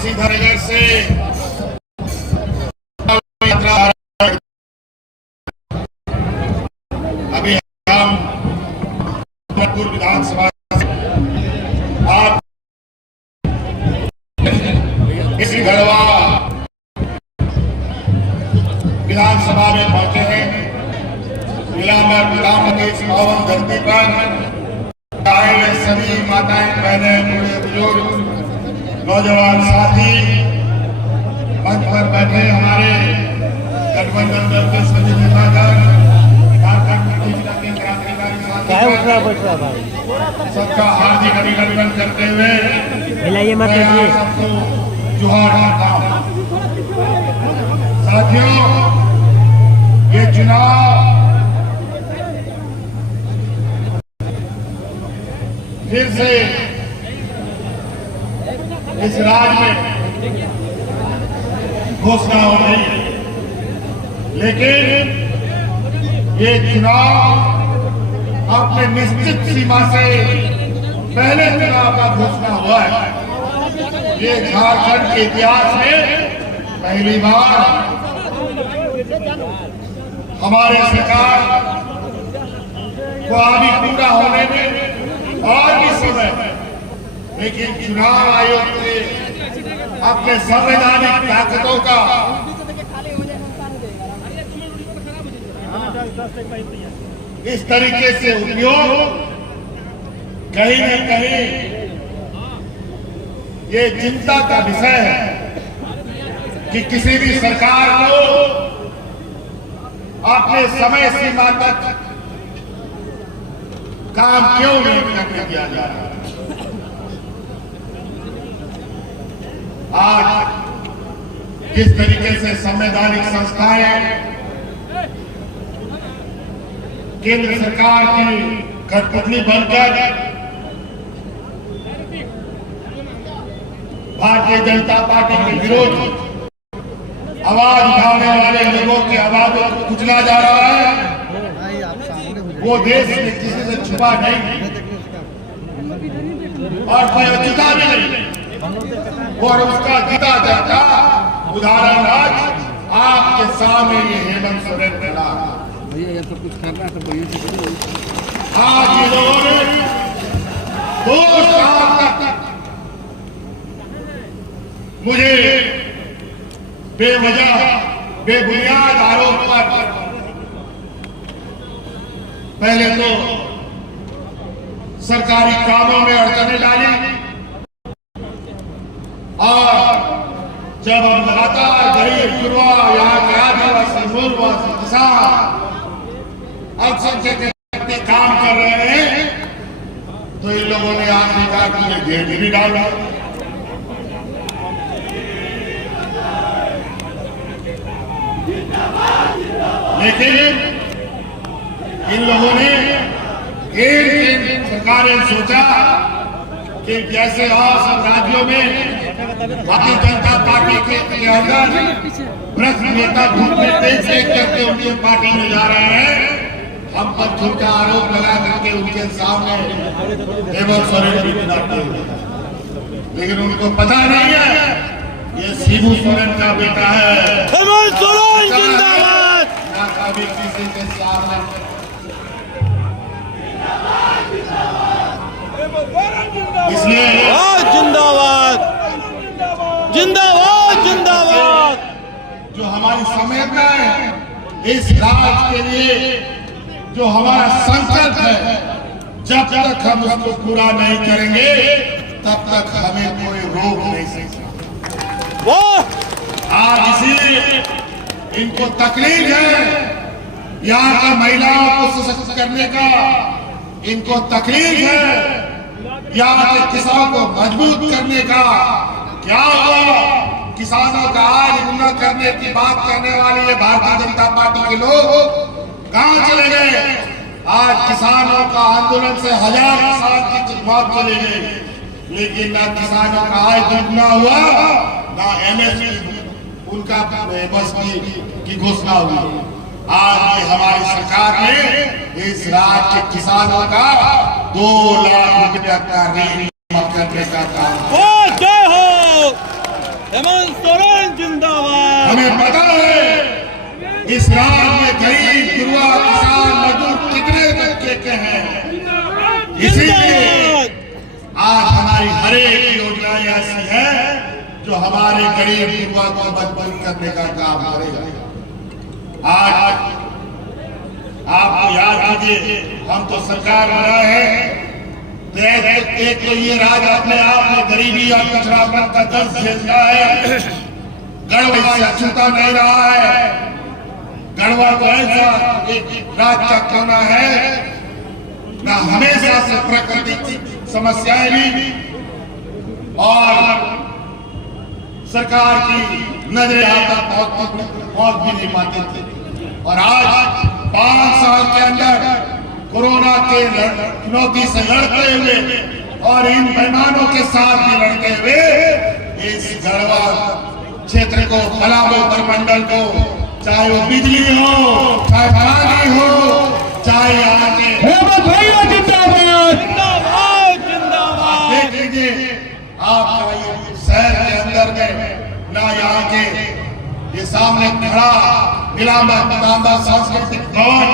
श्रीधरनगर से अभी हम विधानसभा आप इसी घरवा विधानसभा में पहुंचे हैं। जिला में प्रधानमंत्री की पावन धरती पर आए सभी माताएं, बहनें, बूढ़े बुजुर्ग, नौजवान साथी, मंच पर बैठे हमारे गठबंधन दल के सभी नेतागण, सबका हार्दिक अभिनंदन करते हुए मैं सबको जोहार करता हूं। साथियों, ये चुनाव फिर से इस राज्य में घोषणा हो गई, लेकिन ये चुनाव अपने निश्चित सीमा से पहले चुनाव का घोषणा हुआ है। ये झारखंड के इतिहास में पहली बार हमारे सरकार को अभी पूरा होने में और भी समय, लेकिन चुनाव आयोग ने अपने संवैधानिक ताकतों का इस तरीके से उपयोग कहीं न कहीं ये चिंता का विषय है कि किसी भी सरकार को अपने समय सीमा तक काम क्यों नहीं करने दिया जा रहा। आज जिस तरीके से संवैधानिक संस्थाएं केंद्र सरकार की कठपुतली बनकर भारतीय जनता पार्टी के विरोध आवाज उठाने वाले लोगों की आवाजों को कुचला जा रहा है, वो देश में किसी से छुपा नहीं और जीता भी नहीं। और उसका जीता जाता उदाहरण आज आपके सामने ये हेमंत सोरेन खड़ा है। भैया तो कुछ करना है तो भैया से करो। आज ये लोगों ने 2 साल तक मुझे बेवजह बेबुनियाद आरोप पर पहले तो सरकारी कामों में अड़चने डाली और जब हम लगातार गरीब गुरुआ, यहाँ के आदिवासी, मूलवासी, किसान, अल्पसंख्यक काम कर रहे हैं, तो इन लोगों ने आखिरी कहा कि ये जेल भी डाला। लेकिन इन लोगों ने सरकारें सोचा कि जैसे और सब राज्यों में भारतीय जनता पार्टी के अंदर भ्रष्ट नेता धूप में देख करके उनकी पार्टी में जा रहे हैं, हम पर झूठा आरोप लगा करके उनके सामने हेमंत सोरेन भी बनाते हैं। लेकिन उनको पता नहीं है ये शिबू सोरेन का बेटा है। हेमंत सोरेन जिंदाबाद। कभी किसी के सामने इसलिए जिंदाबाद जिंदाबाद जिंदाबाद। जो हमारी संवेदना है इस राज्य के लिए, जो हमारा संकल्प है, जब तक हम उसको पूरा नहीं करेंगे तब तक हमें कोई रोक नहीं सकता। आज इसीलिए इनको तकलीफ है यहाँ की महिलाओं को सशक्त करने का, इनको तकलीफ है यहाँ के किसानों को मजबूत करने का। क्या हुआ, किसानों का आज उन्नत करने की बात करने वाली है भारतीय जनता पार्टी के लोग कहां चले गए? आज किसानों का आंदोलन से 1000 किसान की मौत चली गई, लेकिन ना किसानों का आय दुगना हुआ, ना एमएसपी उनका बस की घोषणा हुई। आज हमारी सरकार ने इस राज्य के किसानों का 2 लाख रुपया का ऋण करने का काम। जय हो हेमंत सोरेन जिंदाबाद। हमें पता है इस राज्य में गरीब गुरुआ किसान मजदूर कितने तबके के हैं, इसीलिए आज हमारी हर एक योजना ऐसी है जो हमारे गरीब युवा को मजबूत करने का काम करेगा। आज आपको याद कीजिए, हम तो सरकार में रहे हैं, एक तो ये राज्य अपने आप में गरीबी और पिछड़ापन का दर्द झेलता है। गढ़वा से अछूता नहीं रहा है। गढ़वा तो ऐसा एक राज्य का कोना है ना, हमेशा से प्राकृतिक समस्याएं भी और सरकार की नजर आता पहुंच भी नहीं पाते थे। और आज 5 साल के अंदर कोरोना के चुनौती से लड़ते हुए और इन बेईमानों के साथ भी लड़ते हुए इस गढ़वा क्षेत्र को, पलामू प्रमंडल को, चाहे वो बिजली हो, चाहे पानी हो, चाहे आगे देख लीजिए आपका ये शहर के अंदर में ना यहाँ के ये सामने खड़ा नीलांबर सांस्कृतिक भवन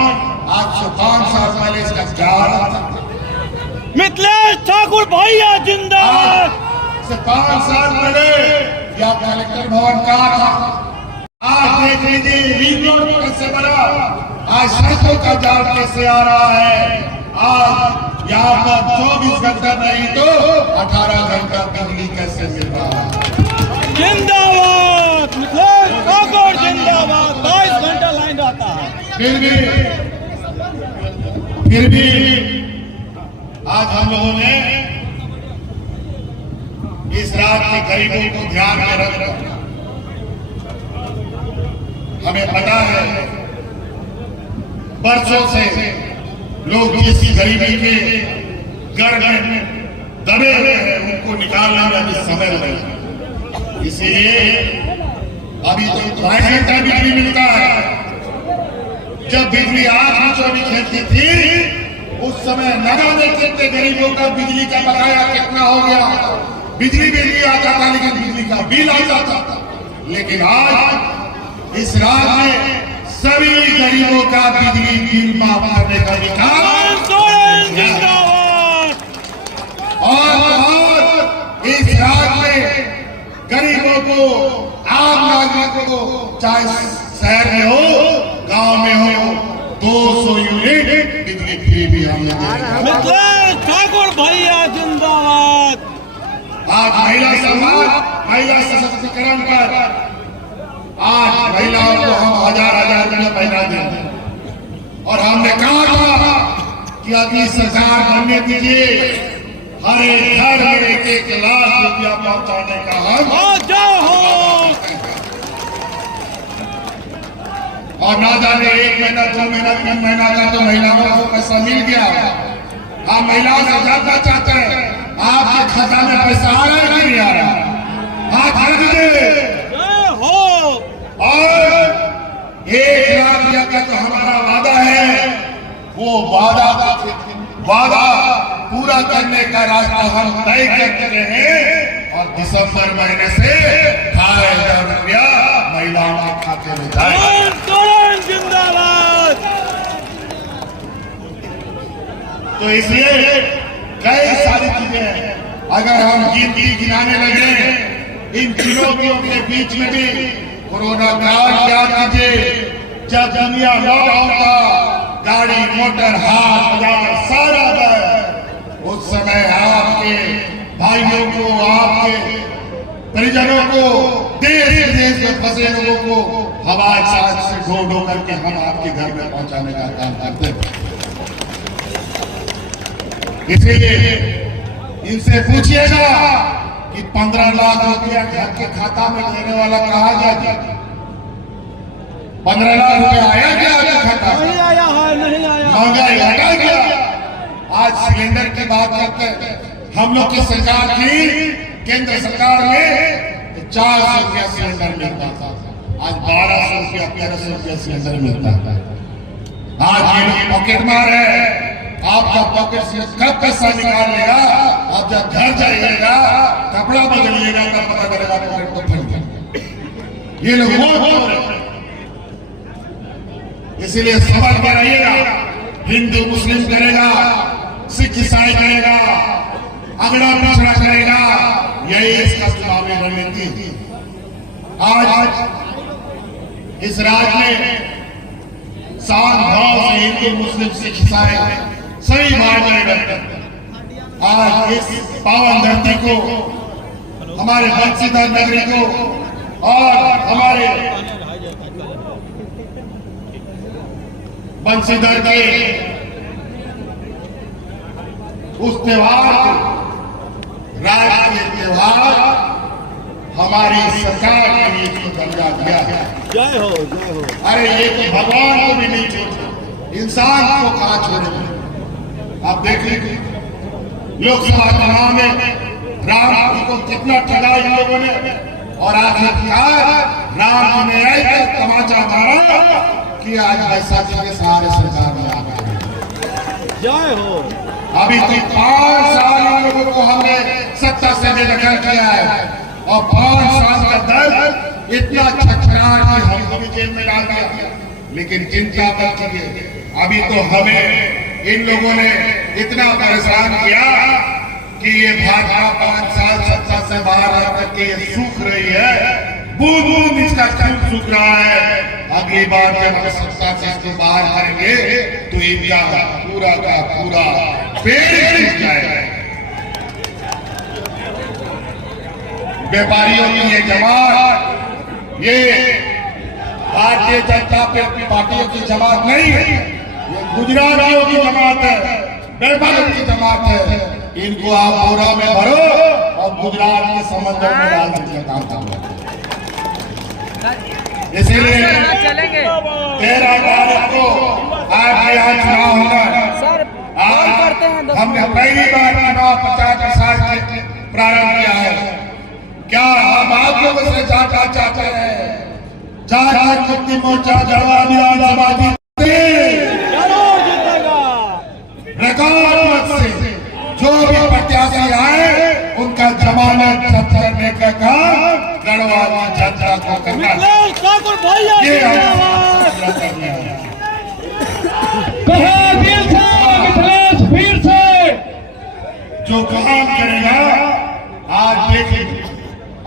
आज से 5 साल पहले इसका क्या हालत था। मिथिलेश ठाकुर भैया जिंदाबाद। से 5 साल पहले यह कलेक्टर भवन कहा था। आज देख लीजिए रिंग रोड कैसे बना, आज सड़कों का जाल कैसे आ रहा है। आज यहाँ पर 24 घंटा नहीं तो 18 घंटा बिजली कैसे मिल रहा है। जिंदाबाद मिथिलेश ठाकुर जिंदाबाद। 22 घंटा लाइन रहता है। फिर भी आज हम लोगों ने इस राज्य के गरीबों को ध्यान में रखा। हमें पता है बरसों से लोग जिस गरीबी के गर्भ में दबे हुए हैं उनको निकालने में अभी समय लगेगा। इसलिए अभी तो 2.5 घंटा बिजली मिलता है। जब बिजली 8 चौबीस खेलती थी उस समय न जाने कितने गरीबों का बिजली का बकाया कितना हो गया। बिजली आ जाता लेकिन बिजली का बिल आ जाता था। लेकिन आज इस राज्य में सभी गरीबों का बिजली बिल माफ करने का अधिकार और इस राज्य में गरीबों को, आम नागरिकों को, चाहे शहर में हो गांव में हो, 200 यूनिट बिजली फ्री भी हमने मिथिलेश ठाकुर भैया जिंदाबाद। आज महिला समाज, महिला सशक्तिकरण पर आज महिलाओं को हम 1000 रुपया महीना देंगे। और हमने कहा था कि अभी सरकार बनने दीजिए, हर एक घर में 1 लाख रुपया पहुंचाने का हम और ना जाने 1 महीना 2 महीना 3 महीना का तो महिलाओं को पैसा मिल गया। हम महिलाओं से जानना चाहते हैं आपके खाता में पैसा आ रहा है कि नहीं आ रहा। हाथ दीजिए। और 1 लाख रुपया का तो हमारा वादा है, वो वादा पूरा करने का रास्ता हम तय कर चुके हैं। और दिसंबर महीने से 2,500 रुपया महिलाओं के खाते में जाएगा। जिंदाबाद। तो इसलिए कई सारी चीजें हैं। अगर हम गिनाने लगे इन चुनौतियों के बीच में भी कोरोना काल क्या कीजिए, जब दुनिया लॉकडाउन था, गाड़ी मोटर हाथ बाजार सारा बंद, उस समय आपके भाइयों को, आपके परिजनों को, देश विदेश में फंसे लोगों को हवाई जहाज से ढो करके हम आपके घर में पहुंचाने का काम करते हैं। इसीलिए इनसे पूछिएगा कि 15 लाख रुपया घर के खाता में देने वाला कहा गया? 15 लाख रुपया आया क्या आपके खाता में? नहीं आया है, नहीं आया। महंगाई हटा गया। आज सिलेंडर की बात करते हैं, हम लोग की सरकार थी, केंद्र सरकार में 400 रुपया सिलेंडर मिलता था, आज 1200 रुपया 1300 रुपया सिलेंडर मिलता है। आज ये लोग पॉकेट मार रहे हैं, आपका पॉकेट से कब पैसा निकाल लेगा आप जब घर जाइएगा कपड़ा बदलिएगा तब पता चलेगा पॉकेट तो फट गया। ये लोग वोट बोल रहे हैं, इसलिए समझ में रहिएगा। हिंदू मुस्लिम करेगा, सिख ईसाई करेगा, अगड़ा पिछड़ा करेगा, यही इसका चुनावी रणनीति। आज इस राज्य में शान भाव से हिंदू मुस्लिम सिख ईसाई सभी भाई बहन रहते हैं। आज इस पावन धरती को, हमारे बंशीधर नगरी को और हमारे बंशीधर के उस त्योहार को, राष्ट्रीय त्योहार, हमारी सरकार के लिए इसको दर्जा दिया है। जय हो, जय हो। अरे ये तो भगवान को भी नहीं छोड़ते, इंसान को कहाँ छोड़ेंगे। आप देखिए लोकसभा चुनाव में राम जी को कितना ठगा इन लोगों ने, और आखिरकार राम जी ने ऐसा तमाचा मारा कि आज बैसाखी के सहारे सरकार में आ गए। जय हो। अभी तो 5 साल इन लोगों को हमने सत्ता से बेदखल किया है, और 5 साल का दर्द इतना छछरा कि हमको भी जेल में डाल दिया। लेकिन चिंता मत कीजिए, अभी तो हमें इन लोगों ने इतना परेशान किया कि ये भाजपा 5 साल सत्ता से बाहर आकर के ये सूख रही है, बूंद बूंद इसका खून सूख रहा है। अगली बार जब हम सत्ता से इसको बाहर करेंगे तो इनका पूरा का पूरा पेड़ सूख जाएगा। व्यापारियों की ये जमात, ये भारतीय जनता पार्टी की जमात नहीं है, ये गुजरातियों की जमात है, व्यापारियों की जमात है। इनको आप बोरा में भरो और गुजरात के समंदर में डाल दीजिए काम करो। इसीलिए 13 तारीख को आपके यहाँ चुनाव होगा। आज हमने पहली बार चुनाव प्रचार प्रसार प्रारंभ किया है। क्या हम आप लोगों से जानना चाहते हैं? झारखंड मुक्ति मोर्चा जलवा विधानसभा जरूर जीतेगा। रिकॉर्ड मत से जो भी प्रत्याशी आए उनका जमानत जब्त करने का काम गढ़वाल की जनता को करना है। मिथिलेश ठाकुर भैया ये जिंदाबाद। मिथिलेश फिर से जो काम करेगा, आज देखिए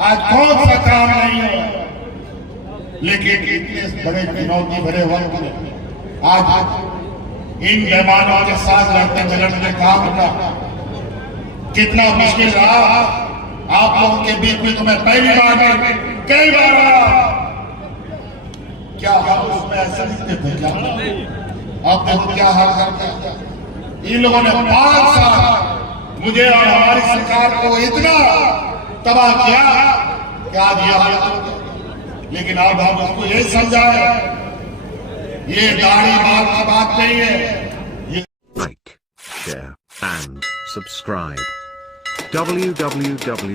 आज कौन सा काम नहीं है, लेकिन इतने बड़े चुनौती भरे वक्त में आज इन मेहमानों के साथ लड़ते झगड़ते काम का कितना मुश्किल रहा। आप लोगों के बीच में तो मैं पहली बार में कई बार आया, क्या हम उसमें ऐसा लिखते थे क्या? अब देखो क्या हाल कर दिया इन लोगों ने। 5 साल मुझे और हमारी सरकार को इतना तबाह किया कि आज यह हालत हो गई। लेकिन अब हम उसको यही समझाए, ये दाढ़ी बाल की बात नहीं है। Like, share, and subscribe. www.in